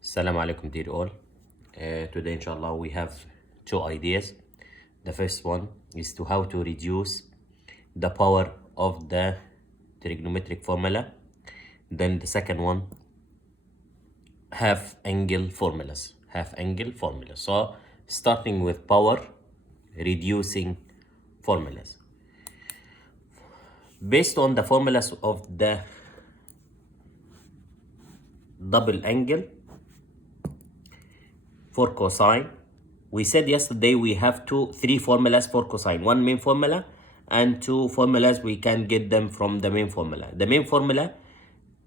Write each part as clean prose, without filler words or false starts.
Assalamu alaikum, dear all. Today, inshallah, we have two ideas. The first one is to how to reduce the power of the trigonometric formula. Then the second one, half angle formulas. Half angle formulas. So, starting with power reducing formulas. Based on the formulas of the double angle for cosine, we said yesterday we have three formulas for cosine. One main formula and two formulas we can get them from the main formula. The main formula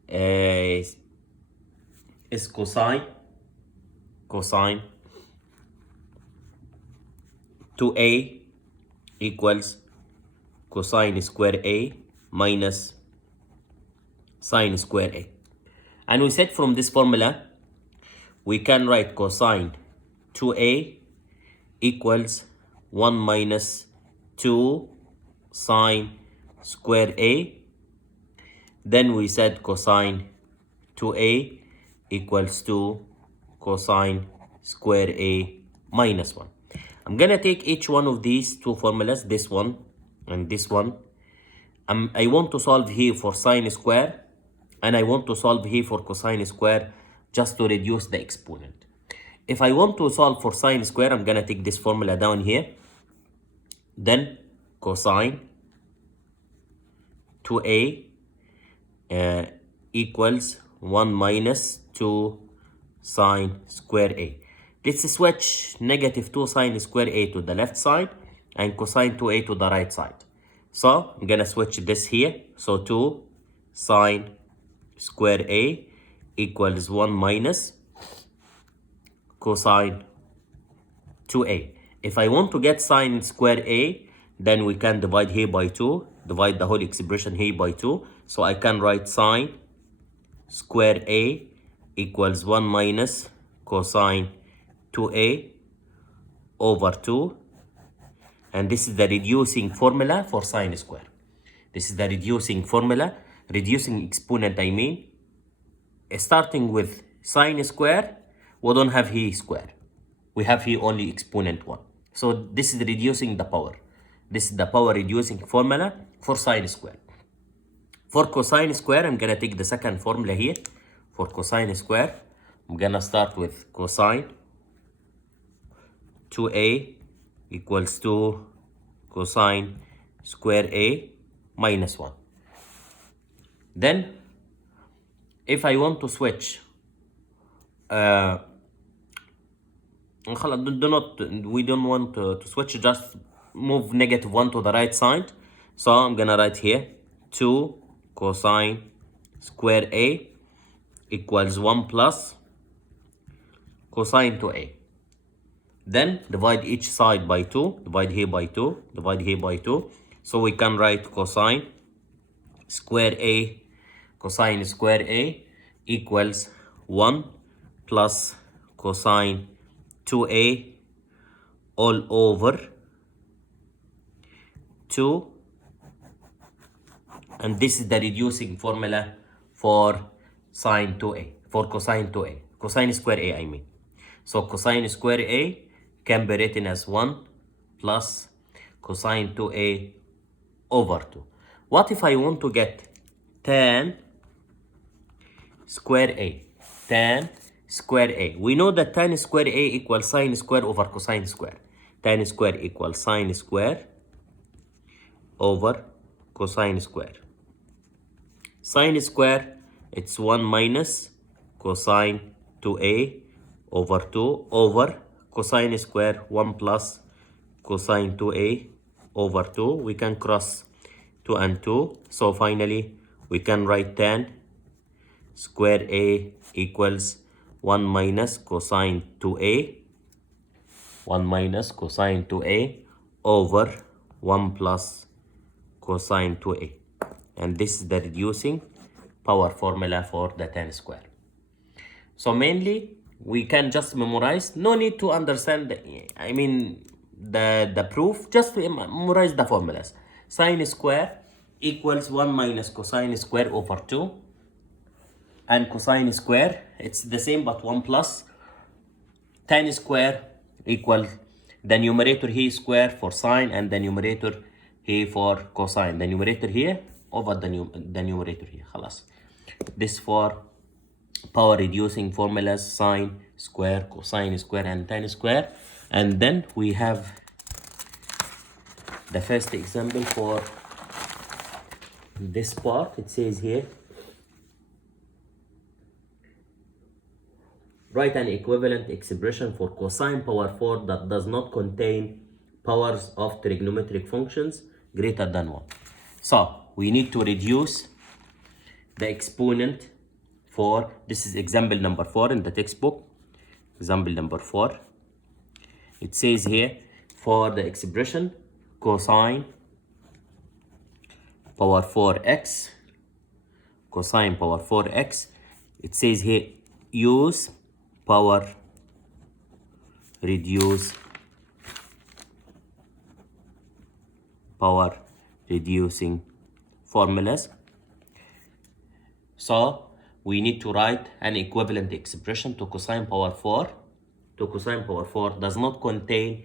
is cosine 2a equals cosine square a minus sine square a. And we said from this formula we can write cosine 2a equals 1 minus 2 sine square a. Then we said cosine 2a equals 2 cosine square a minus 1. I'm gonna take each one of these two formulas, this one and this one. I want to solve here for sine square and I want to solve here for cosine square just to reduce the exponent. If I want to solve for sine square, I'm gonna take this formula down here. Then cosine 2a equals 1 minus 2 sine square a. Let's switch negative 2 sine square a to the left side and cosine 2a to the right side. So I'm gonna switch this here. So 2 sine square a equals 1 minus cosine 2a. If I want to get sine square a, then we can divide here by 2, divide the whole expression here by 2. So I can write sine square a equals 1 minus cosine 2a over 2. And this is the reducing formula for sine square. This is the reducing formula, reducing exponent I mean. Starting with sine square, we don't have here square. We have here only exponent 1. So this is reducing the power. This is the power reducing formula for sine square. For cosine square, I'm gonna take the second formula here. For cosine square, I'm gonna start with cosine 2a equals 2 cosine square a minus 1. Then, if I want to switch, we don't want to switch, just move negative 1 to the right side. So I'm gonna write here 2 cosine square a equals 1 plus cosine 2a. Then divide each side by 2, divide here by 2, divide here by 2. So we can write cosine square a equals 1 plus cosine 2a all over 2. And this is the reducing formula for sine 2a, for cosine 2a, cosine square a I mean. So cosine square a can be written as 1 plus cosine 2a over 2. What if I want to get tan square a? Tan square a. We know that tan square a equals sine square over cosine square. Tan square equals sine square over cosine square. Sine square, it's 1 minus cosine 2a over 2 over cosine square 1 plus cosine 2a over 2. We can cross 2 and 2. So finally, we can write tan square a equals 1 minus cosine 2a, 1 minus cosine 2a over 1 plus cosine 2a. And this is the reducing power formula for the tan square. So mainly, we can just memorize. No need to understand, the proof. Just memorize the formulas. Sine square equals 1 minus cosine square over 2. and cosine square, it's the same but 1 plus tan square equal the numerator here square for sine and the numerator here for cosine. The numerator here over the numerator here. خلاص. This for power reducing formulas, sine square, cosine square, and tan square. And then we have the first example for this part. It says here, write an equivalent expression for cosine power 4 that does not contain powers of trigonometric functions greater than 1. So we need to reduce the exponent for, this is example number 4 in the textbook. Example number 4. It says here, for the expression cosine power 4x, cosine power 4x, it says here, use power reduce power reducing formulas. So we need to write an equivalent expression to cosine power 4. To cosine power 4 does not contain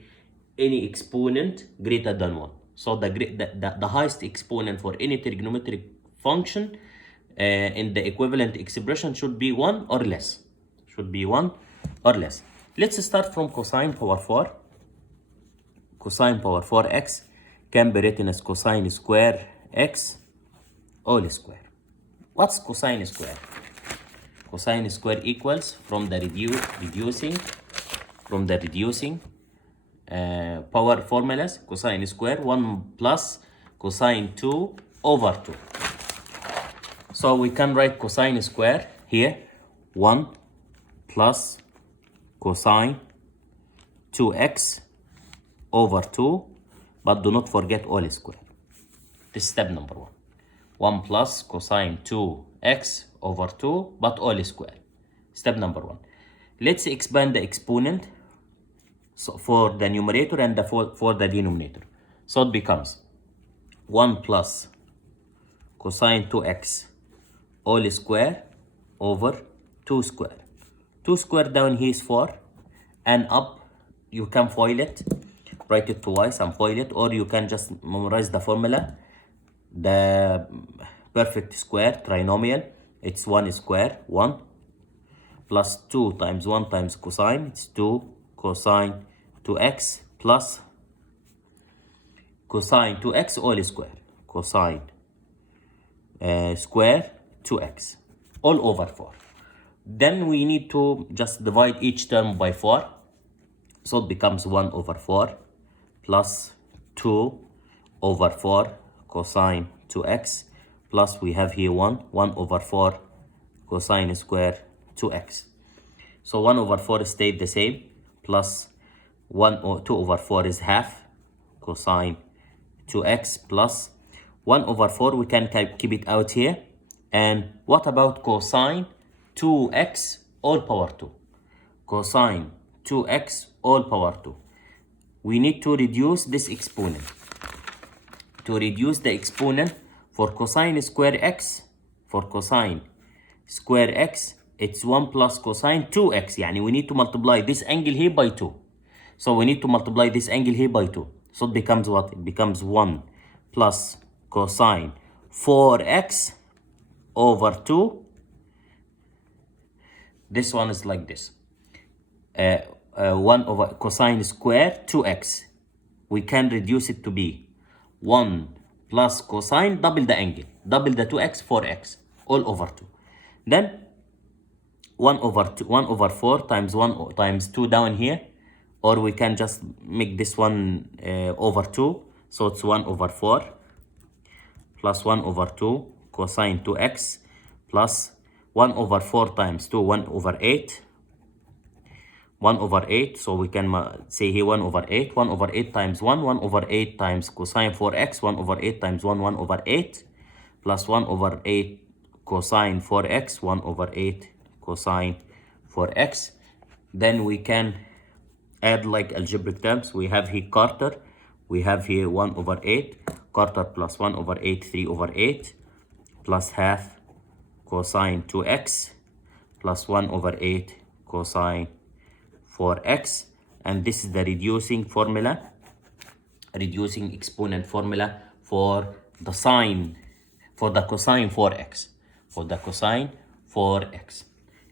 any exponent greater than 1. So the highest exponent for any trigonometric function in the equivalent expression should be 1 or less. Should be 1 or less. Let's start from cosine power 4. Cosine power 4x can be written as cosine square x all square. What's cosine square? Cosine square equals from the reducing power formulas, cosine square 1 plus cosine 2 over 2. So we can write cosine square here 1 plus cosine 2x over 2, but do not forget all square. This is step number 1. 1 plus cosine 2x over 2, but all square. Step number 1. Let's expand the exponent for the numerator and for the denominator. So it becomes 1 plus cosine 2x all square over 2 square. 2 square down here is 4, and up you can FOIL it, write it twice and FOIL it, or you can just memorize the formula. The perfect square trinomial, it's 1 square 1 plus 2 times 1 times cosine, it's 2 cosine 2x plus cosine 2x all square, cosine square 2x all over 4. Then we need to just divide each term by 4. So it becomes 1 over 4 plus 2 over 4 cosine 2x plus we have here 1 over 4 cosine square 2x. So 1 over 4 stayed the same, plus 2 over 4 is half cosine 2x plus 1 over 4, we can keep it out here. And what about cosine 2x all power 2? Cosine 2x all power 2. We need to reduce this exponent. To reduce the exponent for cosine square x, it's 1 plus cosine 2x. Yani we need to multiply this angle here by 2. So we need to multiply this angle here by 2. So it becomes what? It becomes 1 plus cosine 4x over 2. This one is like this. 1 over cosine square 2x. We can reduce it to be 1 plus cosine, double the angle, double the 2x, 4x, all over 2. Then 1 over 4 times 1 times 2 down here, or we can just make this one over 2. So it's 1 over 4 plus 1 over 2 cosine 2x plus 1 over 4 times 2, 1 over 8. 1 over 8, so we can say here 1 over 8. 1 over 8 times 1, 1 over 8 times cosine 4x, 1 over 8 times 1, 1 over 8, plus 1 over 8 cosine 4x, 1 over 8 cosine 4x. Then we can add like algebraic terms. We have here quarter, we have here 1 over 8, quarter plus 1 over 8, 3 over 8, plus half cosine 2x plus 1 over 8 cosine 4x. And this is the reducing exponent formula for the sine, for the cosine 4x,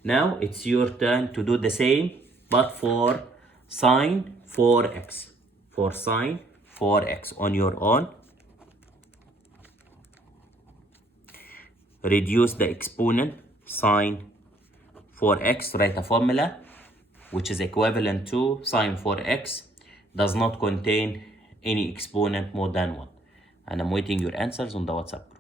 Now it's your turn to do the same, but for sine 4x, on your own. Reduce the exponent sine 4x, write a formula which is equivalent to sine 4x does not contain any exponent more than 1. And I'm waiting your answers on the WhatsApp.